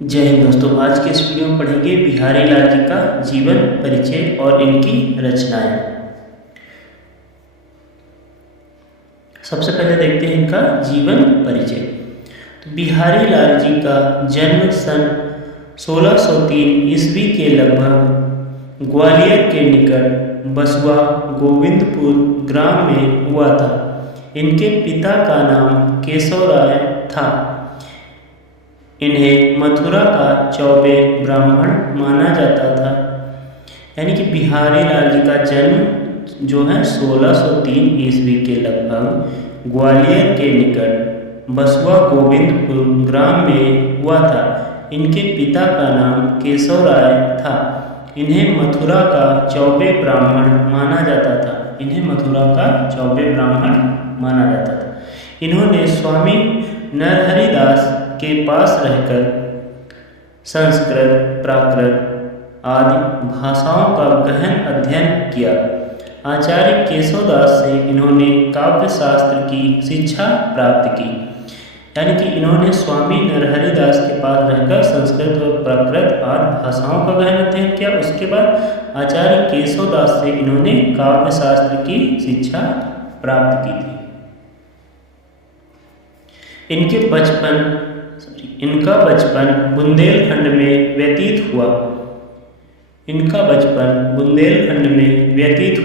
जय हिंद दोस्तों। आज के इस वीडियो में पढ़ेंगे बिहारी लाल जी का जीवन परिचय और इनकी रचनाएं। सबसे पहले देखते हैं इनका जीवन परिचय। तो बिहारी लाल जी का जन्म सन 1603 ईस्वी के लगभग ग्वालियर के निकट बसवा गोविंदपुर ग्राम में हुआ था। इनके पिता का नाम केशव राय था। इन्हें मथुरा का चौबे ब्राह्मण माना जाता था। यानी कि बिहारी लाल जी का जन्म जो है 1603 ईस्वी के लगभग ग्वालियर के निकट बसवा गोविंदपुर ग्राम में हुआ था। इनके पिता का नाम केशव राय था। इन्हें मथुरा का चौबे ब्राह्मण माना जाता था। इन्हें मथुरा का चौबे ब्राह्मण माना जाता था। इन्होंने स्वामी नरहरि दास के पास रहकर संस्कृत, प्राकृत आदि भाषाओं का गहन अध्ययन किया। आचार्य केशवदास से इन्होंने काव्य शास्त्र की शिक्षा प्राप्त की। यानी कि इन्होंने स्वामी नरहरि दास के पास रहकर संस्कृत और प्राकृत आदि भाषाओं का गहन अध्ययन किया। उसके बाद आचार्य केशवदास से इन्होंने काव्य शास्त्र की शिक्षा प्राप्त की थी। इनका बचपन बुंदेलखंड में व्यतीत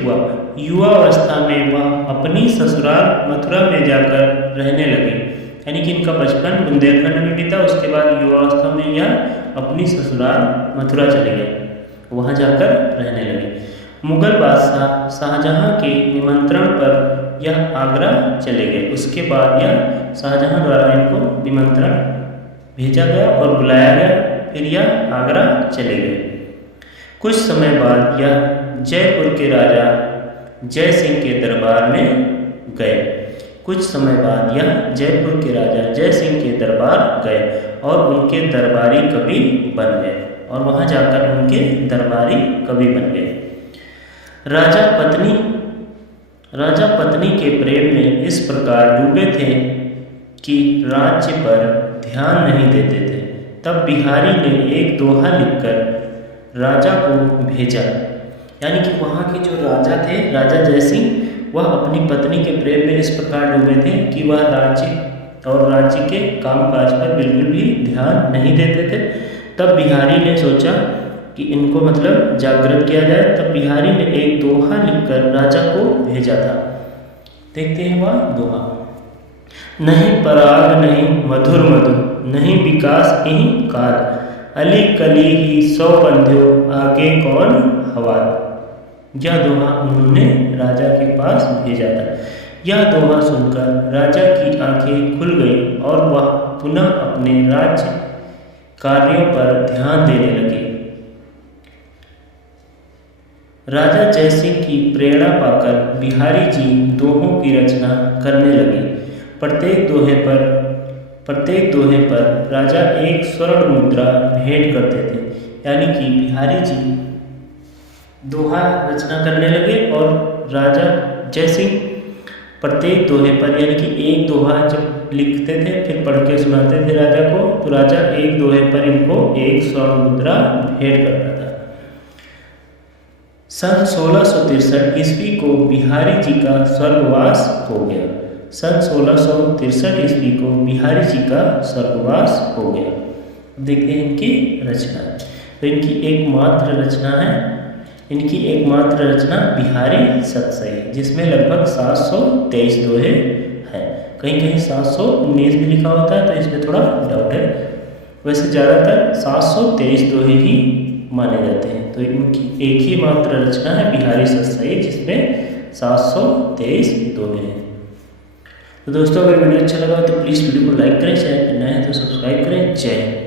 हुआ। युवावस्था में वह अपनी ससुराल मथुरा में जाकर रहने लगे। यानी कि इनका बचपन बुंदेलखंड में बीता। उसके बाद युवावस्था में यह अपनी ससुराल मथुरा चले गए, वहाँ जाकर रहने लगे। मुगल बादशाह शाहजहां के निमंत्रण पर यह आगरा चले गए। उसके बाद यह शाहजहां द्वारा इनको निमंत्रण भेजा गया और बुलाया गया। फिर यह आगरा चले गए। कुछ समय बाद यह जयपुर के राजा जय सिंह के दरबार में गए। और उनके दरबारी कवि बन गए। और वहाँ जाकर उनके दरबारी कवि बन गए। राजा पत्नी के प्रेम में इस प्रकार डूबे थे कि राज्य पर ध्यान नहीं देते थे। तब बिहारी ने एक दोहा लिखकर राजा को भेजा। यानी कि वहाँ के जो राजा थे, राजा जयसिंह, वह अपनी पत्नी के प्रेम में इस प्रकार डूबे थे कि वह राज्य के कामकाज पर बिल्कुल भी ध्यान नहीं देते थे। तब बिहारी ने सोचा कि इनको जागृत किया जाए। तब बिहारी ने एक दोहा लिखकर राजा को भेजा था। देखते हैं वह दोहा। नहीं पराग नहीं मधुर मधु, नहीं विकास इहीं काल, अली कली ही सौ बंध्यो, आगे कौन हवाल। यह दोहा उन्होंने राजा के पास भेजा था। यह दोहा सुनकर राजा की आंखें खुल गई और वह पुनः अपने राज्य कार्यों पर ध्यान देने लगे। राजा जयसिंह की प्रेरणा पाकर बिहारी जी दोहों की रचना करने लगे। प्रत्येक दोहे पर राजा एक स्वर्ण मुद्रा भेंट करते थे। यानी कि बिहारी जी दोहा रचना करने लगे और राजा जयसिंह प्रत्येक दोहे पर, यानी कि एक दोहा जब लिखते थे फिर पढ़ के सुनाते थे राजा को, तो राजा एक दोहे पर इनको एक स्वर्ण मुद्रा भेंट करता था। सन 1663 ईस्वी को बिहारी जी का स्वर्गवास हो गया। देखते हैं इनकी रचना। तो इनकी एकमात्र रचना बिहारी सतसई, जिसमें लगभग 723 दोहे हैं। कहीं कहीं 719 भी लिखा होता है, तो इसमें थोड़ा डाउट है। वैसे ज़्यादातर 723 दोहे ही माने जाते हैं। तो इनकी एक ही मात्र रचना है बिहारी सतसई, जिसमें 723 दोहे हैं। तो दोस्तों, अगर वीडियो अच्छा लगा तो प्लीज़ वीडियो को लाइक करें, चैनल पर नए हैं तो सब्सक्राइब करें। जय हिंद।